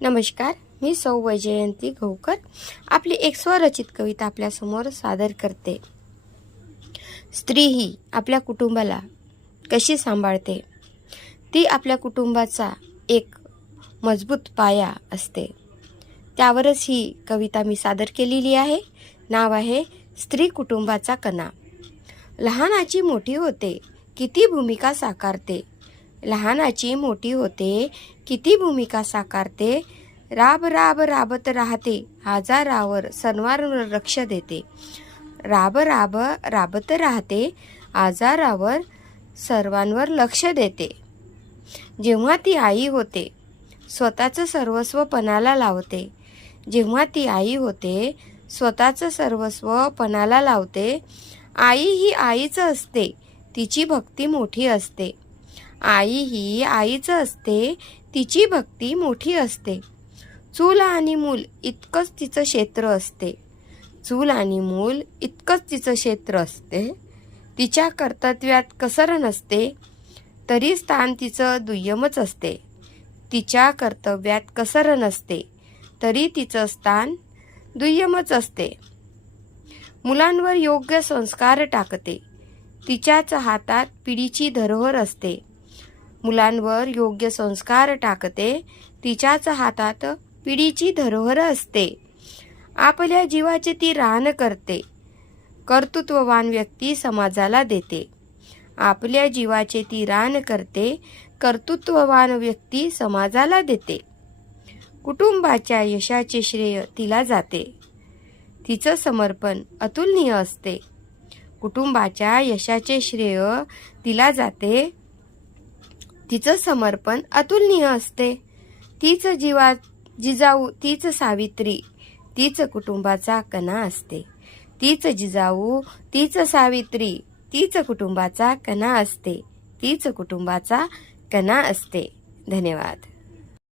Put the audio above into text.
नमस्कार मी सौ वैजयंती घोकर आपली एक स्वरचित कविता आपल्यासमोर सादर करते. स्त्री ही आपल्या कुटुंबाला कशी सांभाळते? ती आपल्या कुटुंबाचा एक मजबूत पाया असते. त्यावरच ही कविता मी सादर केलेली आहे. नाव आहे स्त्री कुटुंबाचा कणा. लहानाची मोठी होते किती भूमिका साकारते लहानाची मोठी होते किती भूमिका साकारते? राब राब राबत राहते आजारावर सणवारवर लक्ष देते. राब राब राबत राहते आजारावर सर्वांवर लक्ष देते. जेव्हा ती आई होते स्वतःचं सर्वस्व पणाला लावते. जेव्हा ती आई होते स्वतःचं सर्वस्व पणाला लावते. आई ही आईच असते तिची भक्ती मोठी असते. आई ही आईच असते तिची भक्ती मोठी असते. चूल आणि मूल इतकंच तिचं क्षेत्र असते. चूल आणि मूल इतकंच तिचं क्षेत्र असते. तिच्या कर्तव्यात कसर नसते तरी स्थान तिचं दुय्यमच असते. तिच्या कर्तव्यात कसर नसते तरी तिचं स्थान दुय्यमच असते. मुलांवर योग्य संस्कार टाकते. तिच्याच हातात पिढीची धरोहर असते. मुलांवर योग्य संस्कार टाकते तिच्याच हातात पिढीची धरोहर असते. आपल्या जीवाचे ती रान करते कर्तृत्ववान व्यक्ती समाजाला देते. आपल्या जीवाचे ती रान करते कर्तृत्ववान व्यक्ती समाजाला देते. कुटुंबाच्या यशाचे श्रेय तिला जाते. तिचं समर्पण अतुलनीय असते. कुटुंबाच्या यशाचे श्रेय तिला जाते. तिचं समर्पण अतुलनीय असते. तीच जीवा जिजाऊ तीच सावित्री तीच कुटुंबाचा कणा असते. तीच जिजाऊ तीच सावित्री तीच कुटुंबाचा कणा असते. तीच कुटुंबाचा कणा असते. धन्यवाद.